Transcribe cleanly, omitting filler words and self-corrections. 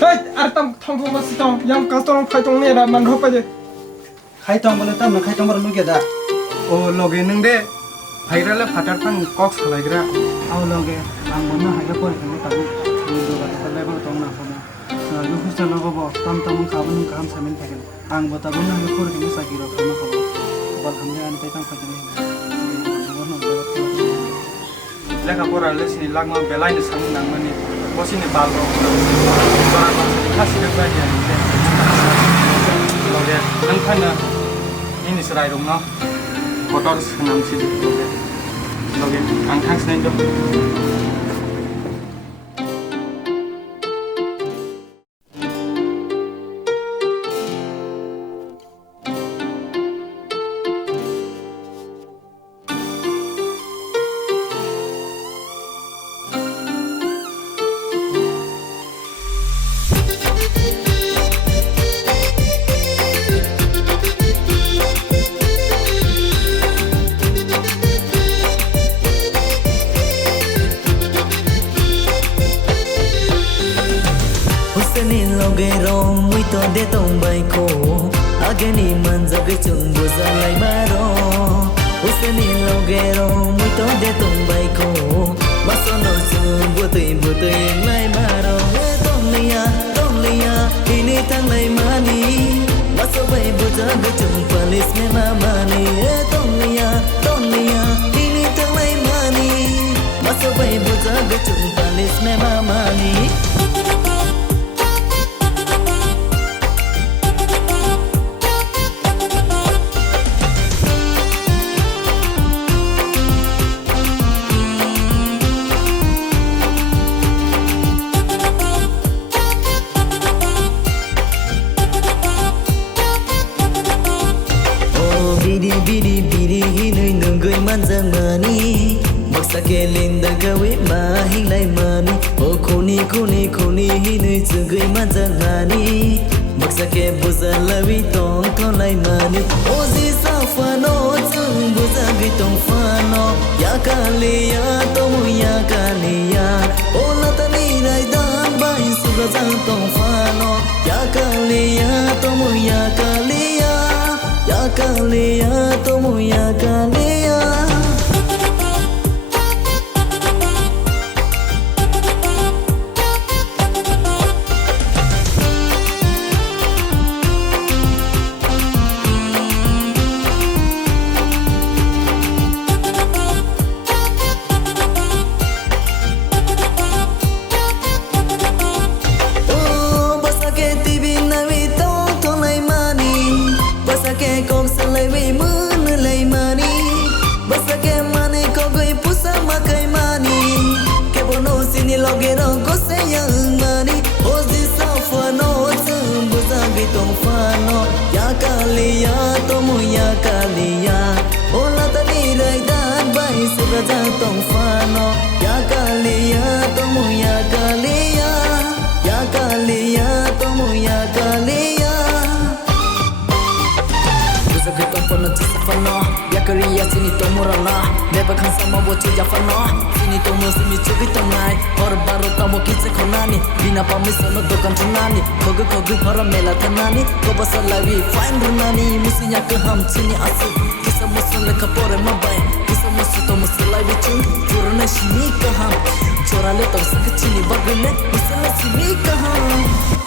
Hey, artam thong masitong yang kastorong phaitong ne ra man ropa je. Khaitong bole tam na khaitong bole nuge da. O loge nang de phairala phatar pang kok salaigra. Au loge ang mona haga por khane tabu. Do ga ta level tong na phone. Yu husta logo bo tam kabun kam samin thaken. Ang bo tabu na haga por khane sakiro khama khabo. Bal hamne an taitam phajane. Leka pora lesni lagma belai ne sang nang mani. Bosini balro. Barang khasi de ba ya. Loge nang khana ini serai dong no. Motor senam si loge ang khang sen do. Ni loge ro mui to de tong bai ko ageni manjag chung buza lai maro usni loge ro mui to de tong bai ko masono chung butui lai maro tong liya ini tang lai mani maso bai buza chung police me mani tong liya ini tang lai mani maso bai buza chung police me mani bidi hinui nungui manjang mani baksa ke linda gawe mahi lai mani o khoni hinui jungui manjang mani baksa ke buza lawi tong kon lai mani o ji safano chung buza gi tong fano ya kaliya tomu ya kaliya o latani rai dan bai suga jang tong fano ya kaliya tomu ya kaliya ya kaliya tomu ya kaliya oh basake tv nawi to lai mani basake kong salai we mun lai mani basake mane ko goi pusa makai mani ke bono sini loge ro ko se yang mani ozi safano zum buza bitong fano ya kaliya tomu ya kaliya ola tani rai dan bai suga ja tong fano ya kaliya tomu ya kaliya ya kaliya tomu ya kaliya Kita pun nanti safano, ya keriya sini tomorana, never kan sama boci jafano, sini tomo sini cubi tongai, or baru tamu kita konani, bina pamisono dokan tunani, kogu hara mela tanani, ko basar lawi fine runani, musinya ke ham sini asik, kisah musuh leka pore mabai, kisah musuh tomo selawi chung, jurune sini ke ham, jorale tong sakit sini bagule, musinya sini ke ham.